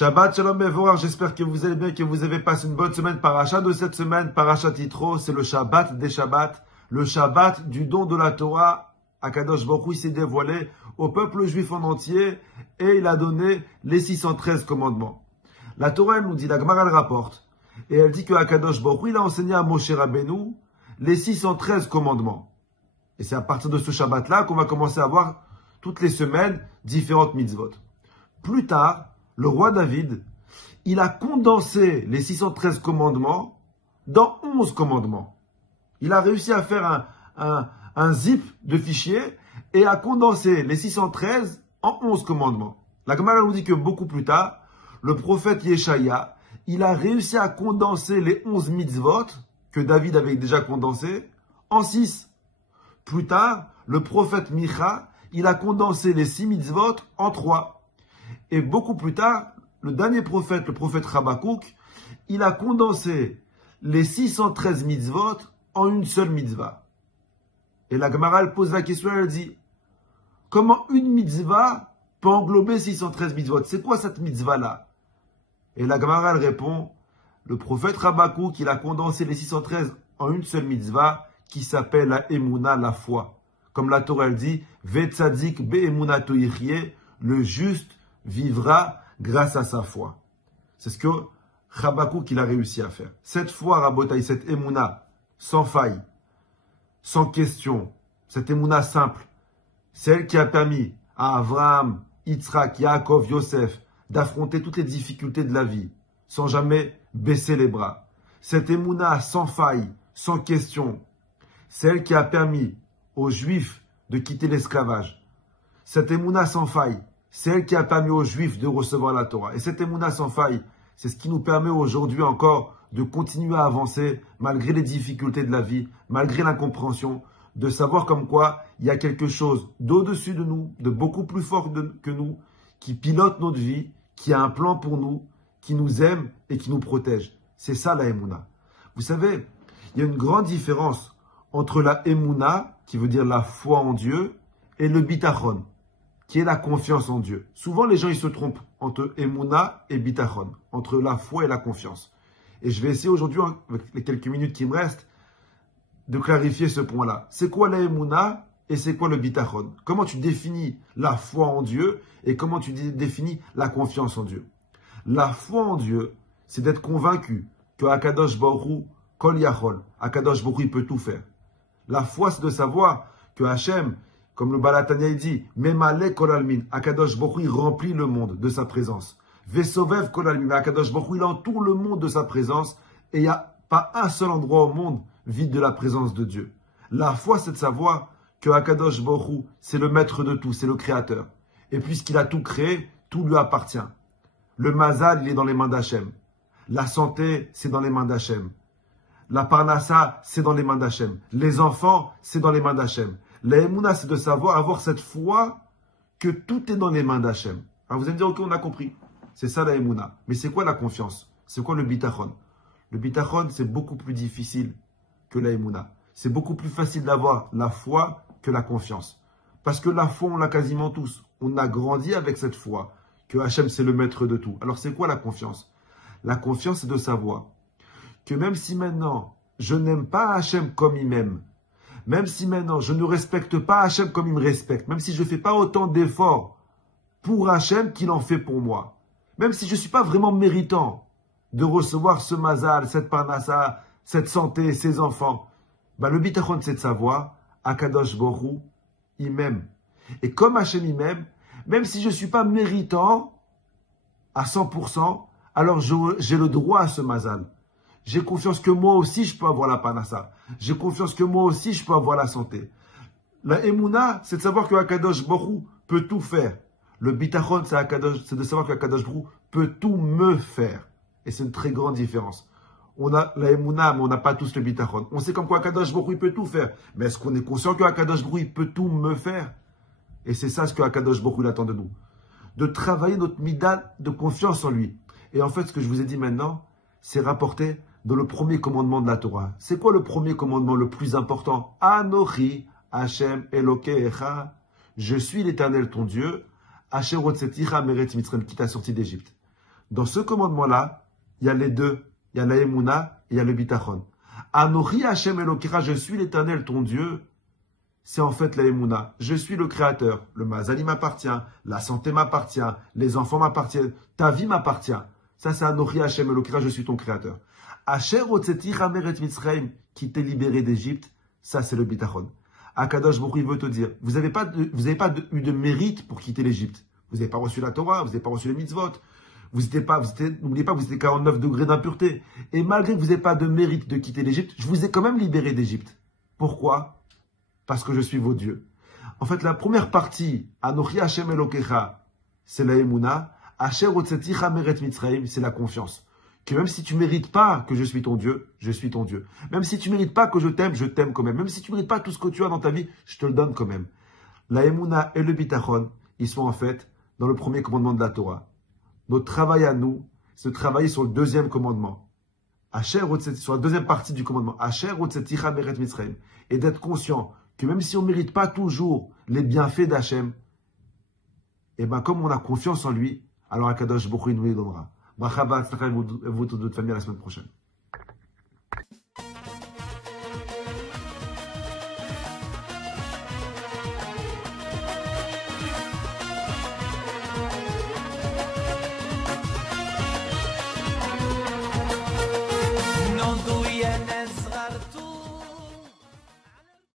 Shabbat Shalom Mevorach, j'espère que vous allez bien, que vous avez passé une bonne semaine. Paracha de cette semaine, Parashat Yitro, c'est le Shabbat des Shabbats, le Shabbat du don de la Torah. Akadosh Baruch Hu s'est dévoilé au peuple juif en entier et il a donné les 613 commandements. La Torah, elle nous dit, la Gemara elle rapporte, et elle dit que Akadosh Baruch Hu, il a enseigné à Moshe Rabbeinu les 613 commandements. Et c'est à partir de ce Shabbat-là qu'on va commencer à voir toutes les semaines différentes mitzvot. Plus tard, le roi David, il a condensé les 613 commandements dans 11 commandements. Il a réussi à faire un zip de fichier et à condenser les 613 en 11 commandements. La Gemara nous dit que beaucoup plus tard, le prophète Yeshaya, il a réussi à condenser les 11 mitzvot que David avait déjà condensés en 6. Plus tard, le prophète Micha, il a condensé les 6 mitzvot en 3. Et beaucoup plus tard, le dernier prophète, le prophète Habakkuk, il a condensé les 613 mitzvot en une seule mitzvah. Et la Gemara elle pose la question, elle dit, comment une mitzvah peut englober 613 mitzvot? C'est quoi cette mitzvah-là? Et la Gemara elle répond, le prophète Habakkuk, il a condensé les 613 en une seule mitzvah qui s'appelle la Emouna, la foi. Comme la Torah elle dit, Vetzadik be'emunato yichye, le juste vivra grâce à sa foi. C'est ce que Habakkuk il a réussi à faire. Cette foi, Rabotai, cette Emouna, sans faille, sans question, cette Emouna simple, celle qui a permis à Abraham, Yitzhak, Yaakov, Yosef d'affronter toutes les difficultés de la vie, sans jamais baisser les bras. Cette Emouna sans faille, sans question, celle qui a permis aux Juifs de quitter l'esclavage. Cette Emouna sans faille, c'est elle qui a permis aux Juifs de recevoir la Torah. Et cette Emouna sans faille, c'est ce qui nous permet aujourd'hui encore de continuer à avancer malgré les difficultés de la vie, malgré l'incompréhension, de savoir comme quoi il y a quelque chose d'au-dessus de nous, de beaucoup plus fort que nous, qui pilote notre vie, qui a un plan pour nous, qui nous aime et qui nous protège. C'est ça la Emouna. Vous savez, il y a une grande différence entre la Emouna, qui veut dire la foi en Dieu, et le bitachon, qui est la confiance en Dieu. Souvent, les gens, ils se trompent entre Emouna et Bitachon, entre la foi et la confiance. Et je vais essayer aujourd'hui, avec les quelques minutes qui me restent, de clarifier ce point-là. C'est quoi la Emouna et c'est quoi le Bitachon? Comment tu définis la foi en Dieu et comment tu définis la confiance en Dieu? La foi en Dieu, c'est d'être convaincu que Akadosh Baruch Hu Kol Yachol, Akadosh Baruch Hu, il peut tout faire. La foi, c'est de savoir que Hachem, comme le Balatania dit, Memale Kol Almin, Akadosh Baruch Hu remplit le monde de sa présence. Vesovev Kol Almin, Akadosh Baruch Hu il entoure le monde de sa présence et il n'y a pas un seul endroit au monde vide de la présence de Dieu. La foi, c'est de savoir que Akadosh Baruch Hu, c'est le maître de tout, c'est le créateur. Et puisqu'il a tout créé, tout lui appartient. Le mazal, il est dans les mains d'Hachem. La santé, c'est dans les mains d'Hachem. La parnassa, c'est dans les mains d'Hachem. Les enfants, c'est dans les mains d'Hachem. La Emouna, c'est de savoir, avoir cette foi que tout est dans les mains d'Hachem. Alors vous allez me dire, ok, on a compris. C'est ça la Emouna. Mais c'est quoi la confiance? C'est quoi le bitachon? Le bitachon, c'est beaucoup plus difficile que la Emouna. C'est beaucoup plus facile d'avoir la foi que la confiance. Parce que la foi, on l'a quasiment tous. On a grandi avec cette foi que Hachem, c'est le maître de tout. Alors c'est quoi la confiance? La confiance, c'est de savoir que même si maintenant, je n'aime pas Hachem comme il m'aime, même si maintenant, je ne respecte pas Hachem comme il me respecte, même si je ne fais pas autant d'efforts pour Hachem qu'il en fait pour moi, même si je ne suis pas vraiment méritant de recevoir ce mazal, cette parnassa, cette santé, ces enfants, le bitachon, c'est de savoir, Akadosh Baruch Hu, il m'aime. Et comme Hachem il m'aime, même si je ne suis pas méritant à 100%, alors j'ai le droit à ce mazal. J'ai confiance que moi aussi, je peux avoir la panassa. J'ai confiance que moi aussi, je peux avoir la santé. La Emouna, c'est de savoir que Akadosh Baruch Hu peut tout faire. Le bitachon, c'est de savoir que Akadosh Baruch Hu peut tout me faire. Et c'est une très grande différence. On a la Emouna, mais on n'a pas tous le bitachon. On sait comme quoi Akadosh Baruch Hu peut tout faire. Mais est-ce qu'on est conscient que Akadosh Baruch Hu peut tout me faire? Et c'est ça ce que Akadosh Baruch Hu attend de nous. De travailler notre mida de confiance en lui. Et en fait, ce que je vous ai dit maintenant, c'est rapporté dans le premier commandement de la Torah. C'est quoi le premier commandement le plus important? Anochi Hashem Elokecha. Je suis l'Éternel ton Dieu. Asher Otseticha Meret Mitzrayim, qui t'a sorti d'Égypte. Dans ce commandement-là, il y a les deux. Il y a la Emouna et il y a le Bitachon. Anochi Hashem Elokira, je suis l'Éternel, ton Dieu. C'est en fait la Emouna. Je suis le Créateur. Le Mazali m'appartient. La santé m'appartient. Les enfants m'appartiennent. Ta vie m'appartient. Ça, c'est Anochi Hashem Elokira, je suis ton Créateur. Asher Otzeti Ramer et Mitzrayim, qui t'est libéré d'Égypte. Ça, c'est le Bitachon. Akadosh Baruch Hu veut te dire, vous n'avez pas eu de mérite pour quitter l'Égypte. Vous n'avez pas reçu la Torah, vous n'avez pas reçu les mitzvot. N'oubliez pas, vous étiez 49 degrés d'impureté. Et malgré que vous n'avez pas de mérite de quitter l'Égypte, je vous ai quand même libéré d'Égypte. Pourquoi? Parce que je suis vos dieux. En fait, la première partie, Anochi Hashem Elokecha, c'est la Emouna. Asher Otzeti Chameret Mitzrayim, c'est la confiance. Que même si tu ne mérites pas que je suis ton Dieu, je suis ton Dieu. Même si tu ne mérites pas que je t'aime quand même. Même si tu ne mérites pas tout ce que tu as dans ta vie, je te le donne quand même. La Emouna et le Bitachon, ils sont en fait dans le premier commandement de la Torah. Notre travail à nous, c'est de travailler sur le deuxième commandement. Sur la deuxième partie du commandement. Et d'être conscient que même si on ne mérite pas toujours les bienfaits d'Hachem, et bien comme on a confiance en lui, alors Akadosh Baruch Hu nous les donnera. Bracha v'atzlacha et vous toute votre famille à la semaine prochaine.